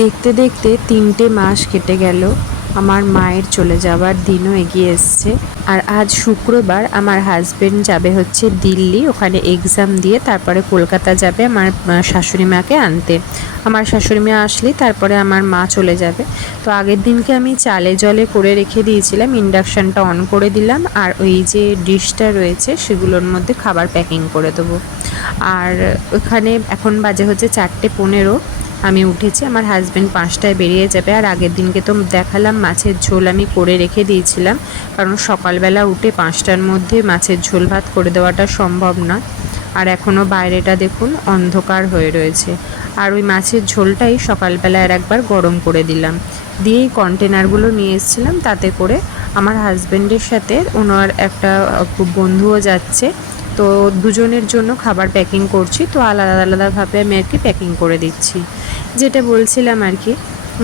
দেখতে দেখতে 3টে মাস কেটে গেল। আমার মায়ের চলে যাওয়ার দিনও এগিয়ে এসছে। আর আজ শুক্রবার আমার হাজবেন্ড যাবে হচ্ছে দিল্লি, ওখানে এক্সাম দিয়ে তারপরে কলকাতা যাবে আমার শাশুড়ি মাকে আনতে। আমার শাশুড়ি মা আসলেই তারপরে আমার মা চলে যাবে। তো আগের দিনকে আমি চালে জলে করে রেখে দিয়েছিলাম, ইন্ডাকশানটা অন করে দিলাম, আর ওই যে ডিশটা রয়েছে সেগুলোর মধ্যে খাবার প্যাকিং করে দেবো। আর ওখানে এখন বাজে হচ্ছে 4:15। আমি উঠেছি, আমার হাজব্যান্ড 5টায় বেরিয়ে যাবে। আর আগের দিনকে তো দেখালাম মাছের ঝোল আমি করে রেখে দিয়েছিলাম, কারণ সকালবেলা উঠে 5টার মধ্যে মাছের ঝোল ভাত করে দেওয়াটা সম্ভব না। আর এখনও বাইরেটা দেখুন অন্ধকার হয়ে রয়েছে। আর ওই মাছের ঝোলটাই সকালবেলা একবার গরম করে দিলাম, দিয়েই কন্টেনারগুলো নিয়ে এসেছিলাম। তাতে করে আমার হাজব্যান্ডের সাথে ওনার একটা বন্ধুও যাচ্ছে, তো দুজনের জন্য খাবার প্যাকিং করছি। তো আলাদা আলাদাভাবে আমি আর কি প্যাকিং করে দিচ্ছি। যেটা বলছিলাম আর কি,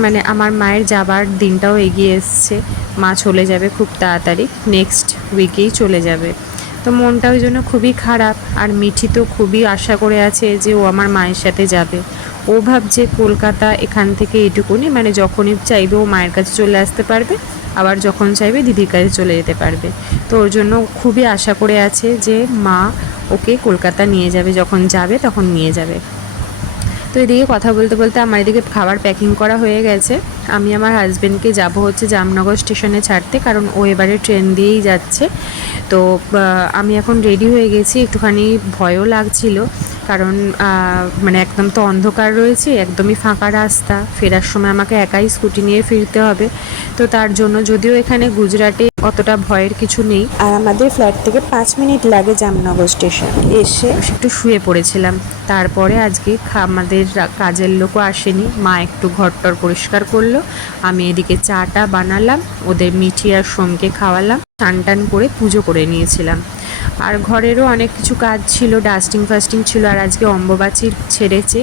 মানে আমার মায়ের যাবার দিনটাও এগিয়ে এসছে। মা চলে যাবে খুব তাড়াতাড়ি, নেক্সট উইকেই চলে যাবে। তো মনটা ওই জন্য খুবই খারাপ। আর মিঠি তো খুবই আশা করে আছে যে ও আমার মায়ের সাথে যাবে। ও ভাবছে কলকাতা এখান থেকে এটুকুনি, মানে যখনই চাইবে ও মায়ের কাছে চলে আসতে পারবে, আবার যখন চাইবে দিদির কাছে চলে যেতে পারবে। তো ওর জন্য খুবই আশা করে আছে যে মা ওকে কলকাতা নিয়ে যাবে, যখন যাবে তখন নিয়ে যাবে। তো এদিকে কথা বলতে বলতে আমার এদিকে খাবার প্যাকিং করা হয়ে গেছে। আমি আমার হাজব্যান্ডকে যাব হচ্ছে জামনগর স্টেশনে ছাড়তে, কারণ ও এবারে ট্রেন দিয়েই যাচ্ছে। তো আমি এখন রেডি হয়ে গেছি। একটুখানি ভয়ও লাগছিল, কারণ মানে একদম তো অন্ধকার রয়েছে, একদমই ফাঁকা রাস্তা, ফেরার সময় আমাকে একাই স্কুটি নিয়ে ফিরতে হবে। তো তার জন্য, যদিও এখানে গুজরাটে অতটা ভয়ের কিছু নেই, আর আমাদের ফ্ল্যাট থেকে 5 মিনিট লাগে জামনগর স্টেশন। এসে একটু শুয়ে পড়েছিলাম। তারপরে আজকে আমাদের কাজের লোকও আসেনি, মা একটু ঘরটর পরিষ্কার করলো, আমি এদিকে চাটা বানালাম, ওদের মিঠি আর সোমকে খাওয়ালাম, টান টান করে পুজো করে নিয়েছিলাম। আর ঘরেরও অনেক কিছু কাজ ছিল, ডাস্টিং ফাস্টিং ছিল। আর আজকে অম্বুবাচী ছেড়েছে,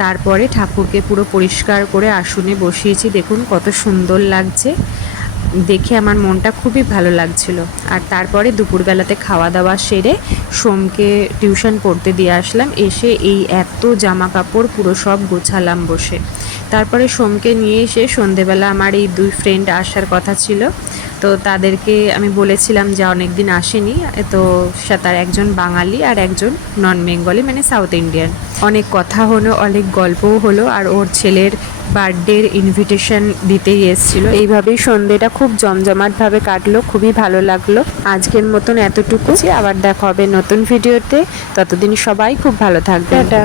তারপরে ঠাকুরকে পুরো পরিষ্কার করে আসনে বসিয়েছি। দেখুন কত সুন্দর লাগছে, দেখে আমার মনটা খুবই ভালো লাগছিল। আর তারপরে দুপুরবেলাতে খাওয়া দাওয়া সেরে সোমকে টিউশন পড়তে দিয়ে আসলাম। এসে এই এত জামা কাপড় পুরো সব গোছালাম বসে। তারপরে সোমকে নিয়ে এসে সন্ধেবেলা আমার এই 2 ফ্রেন্ড আসার কথা ছিল, তো তাদেরকে আমি বলেছিলাম যে অনেক দিন আসেনি। তো তার একজন বাঙালি আর একজন নন বেঙ্গলি, মানে সাউথ ইন্ডিয়ান। অনেক কথা হলো, অনেক গল্পও হলো। আর ওর ছেলের বার্থডের ইনভিটেশন দিতেই এসেছিলো। এইভাবেই সন্ধ্যেটা খুব জমজমাটভাবে কাটলো, খুবই ভালো লাগলো। আজকের মতন এতটুকু, আবার দেখা হবে নতুন ভিডিওতে। ততদিন সবাই খুব ভালো থাকবে। টাটা।